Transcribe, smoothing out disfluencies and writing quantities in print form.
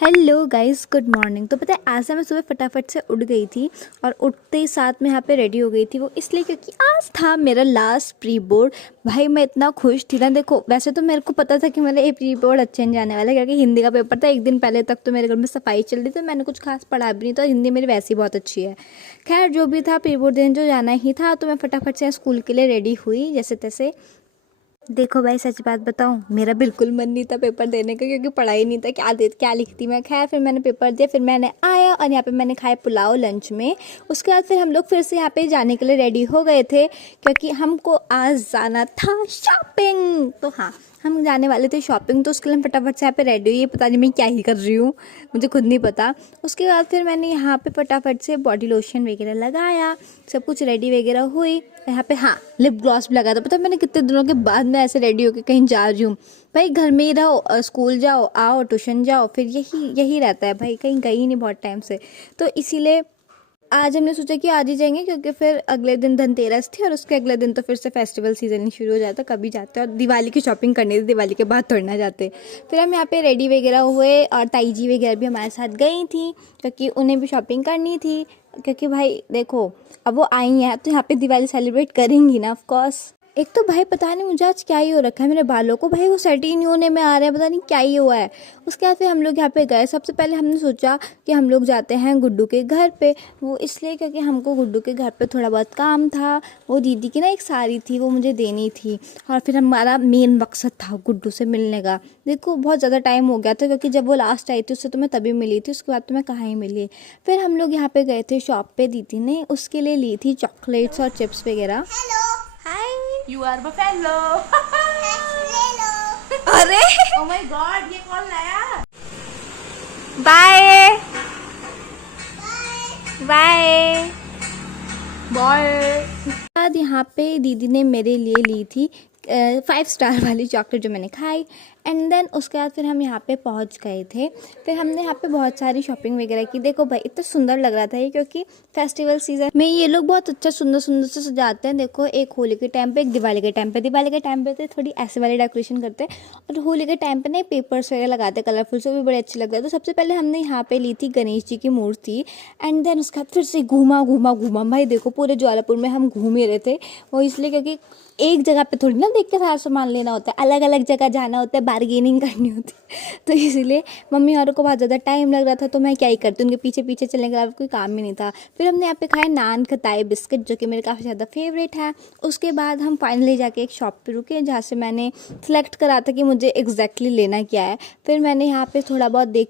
Hello guys, good morning. तो पता है आज से मैं सुबह फटाफट से उठ गई थी और उठते ही साथ में यहाँ पे रेडी हो गई थी। वो इसलिए क्योंकि आज था मेरा लास्ट प्री बोर्ड। भाई मैं इतना खुश थी ना। देखो वैसे तो मेरे को पता था कि मेरा ये प्री बोर्ड अच्छे नहीं जाने वाला है, क्योंकि हिंदी का पेपर था। एक दिन पहले तक तो मेरे घर में सफाई चल रही थी, तो मैंने कुछ खास पढ़ा भी नहीं था। हिंदी मेरी वैसे ही बहुत अच्छी है। खैर जो भी था, प्री बोर्ड दिन जो जाना ही था, तो मैं फटाफट से स्कूल के लिए रेडी हुई जैसे तैसे। देखो भाई सच बात बताऊं, मेरा बिल्कुल मन नहीं था पेपर देने का, क्योंकि पढ़ा ही नहीं था क्या लिखती मैं। खैर फिर मैंने पेपर दिया, फिर मैंने आया और यहाँ पे मैंने खाया पुलाव लंच में। उसके बाद फिर हम लोग फिर से यहाँ पे जाने के लिए रेडी हो गए थे, क्योंकि हमको आज जाना था शॉपिंग। तो हाँ, हम जाने वाले थे शॉपिंग, तो उसके लिए हम फटाफट से यहाँ पे रेडी हुई। पता नहीं मैं क्या ही कर रही हूँ, मुझे खुद नहीं पता। उसके बाद फिर मैंने यहाँ पे फटाफट से बॉडी लोशन वगैरह लगाया, सब कुछ रेडी वगैरह हुई। यहाँ पे हाँ, लिप ग्लॉस भी लगा था। पता है मैंने कितने दिनों के बाद मैं ऐसे रेडी होकर कहीं जा रही हूँ। भाई घर में ही रहो, स्कूल जाओ, आओ, ट्यूशन जाओ, फिर यही रहता है भाई, कहीं गई नहीं बहुत टाइम से। तो इसीलिए आज हमने सोचा कि आज ही जाएंगे, क्योंकि फिर अगले दिन धनतेरस थी और उसके अगले दिन तो फिर से फेस्टिवल सीजन ही शुरू हो जाता, कभी जाते। और दिवाली की शॉपिंग करनी थी, दिवाली के बाद थोड़ी ना जाते। फिर हम यहाँ पे रेडी वगैरह हुए और ताई जी वगैरह भी हमारे साथ गई थी, क्योंकि उन्हें भी शॉपिंग करनी थी। क्योंकि भाई देखो, अब वो आई हैं तो यहाँ पे दिवाली सेलिब्रेट करेंगी ना, ऑफ कोर्स। एक तो भाई पता नहीं मुझे आज क्या ही हो रखा है मेरे बालों को, भाई वो सेट ही नहीं होने में आ रहा है, पता नहीं क्या ही हुआ है। उसके बाद फिर हम लोग यहाँ पे गए। सबसे पहले हमने सोचा कि हम लोग जाते हैं गुड्डू के घर पे। वो इसलिए क्योंकि हमको गुड्डू के घर पे थोड़ा बहुत काम था। वो दीदी की ना एक साड़ी थी, वो मुझे देनी थी। और फिर हमारा मेन मकसद था गुड्डू से मिलने का। देखो बहुत ज़्यादा टाइम हो गया था, क्योंकि जब वो लास्ट आई थी उससे तो मैं तभी मिली थी, उसके बाद तो मैं कहाँ ही मिली। फिर हम लोग यहाँ पे गए थे शॉप पे। दीदी ने उसके लिए ली थी चॉकलेट्स और चिप्स वगैरह। You are buffalo. अरे Oh my God, ये कौन लाया? Bye bye Boy. बाद यहाँ पे दीदी ने मेरे लिए ली थी 5 स्टार वाली चॉकलेट, जो मैंने खाई। एंड देन उसके बाद फिर हम यहाँ पे पहुँच गए थे। फिर हमने यहाँ पे बहुत सारी शॉपिंग वगैरह की। देखो भाई इतना सुंदर लग रहा था ये, क्योंकि फेस्टिवल सीजन में ये लोग बहुत अच्छा सुंदर सुंदर से सजाते हैं। देखो, एक होली के टाइम पे, एक दिवाली के टाइम पे। दिवाली के टाइम पे तो थोड़ी ऐसे वाली डेकोरेशन करते हैं, और होली के टाइम पे ना पेपर्स वगैरह लगाते हैं कलरफुल, से भी बड़े अच्छे लगते हैं। तो सबसे पहले हमने यहाँ पे ली थी गणेश जी की मूर्ति। एंड देन उसके बाद फिर से घूमा भाई। देखो पूरे ज्वालापुर में हम घूम ही रहे थे। वो इसलिए क्योंकि एक जगह पे थोड़ी ना देख के सारा सामान लेना होता है, अलग अलग जगह जाना होता है, बार्गेनिंग करनी होती है। तो इसीलिए मम्मी औरों को बहुत ज़्यादा टाइम लग रहा था, तो मैं क्या ही करती, उनके पीछे पीछे चलने के अलावा कोई काम ही नहीं था। फिर हमने यहाँ पे खाया नान खताई बिस्किट, जो कि मेरे काफ़ी ज़्यादा फेवरेट है। उसके बाद हम फाइनली जाके एक शॉप पे रुके, जहाँ से मैंने सेलेक्ट करा था कि मुझे एग्जैक्टली लेना क्या है। फिर मैंने यहाँ पे थोड़ा बहुत देख